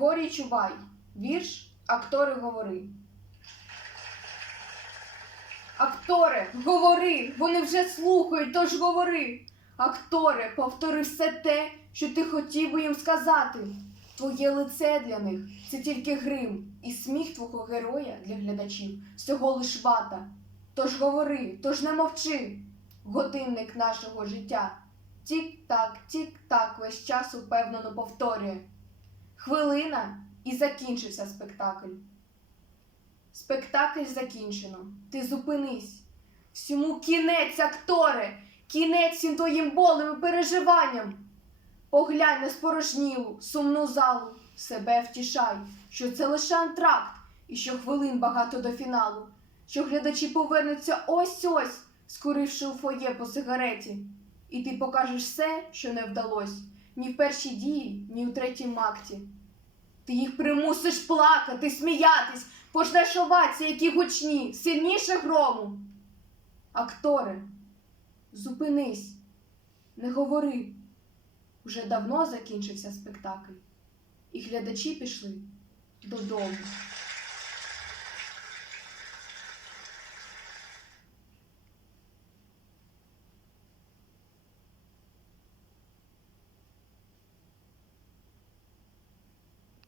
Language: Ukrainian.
Григорій Чубай. Вірш Актори говори. Акторе, говори, вони вже слухають, тож говори. Акторе, повтори все те, що ти хотів би їм сказати. Твоє лице для них це тільки грим, і сміх твого героя для глядачів всього лиш вата. Тож говори, тож не мовчи. Годинник нашого життя. Тік-так, тік-так весь час упевнено повторює. Хвилина і закінчився спектакль. Спектакль закінчено. Ти зупинись. Всьому кінець, акторе, кінець всім твоїм болем і переживанням. Поглянь на спорожнілу, сумну залу, себе втішай, що це лише антракт, і що хвилин багато до фіналу, що глядачі повернуться ось-ось, скуривши у фоє по сигареті. І ти покажеш все, що не вдалось, ні в першій дії, ні у третім акті. Ти їх примусиш плакати, сміятись, почнеш овації, які гучні, сильніше грому. Акторе, зупинись, не говори. Уже давно закінчився спектакль, і глядачі пішли додому.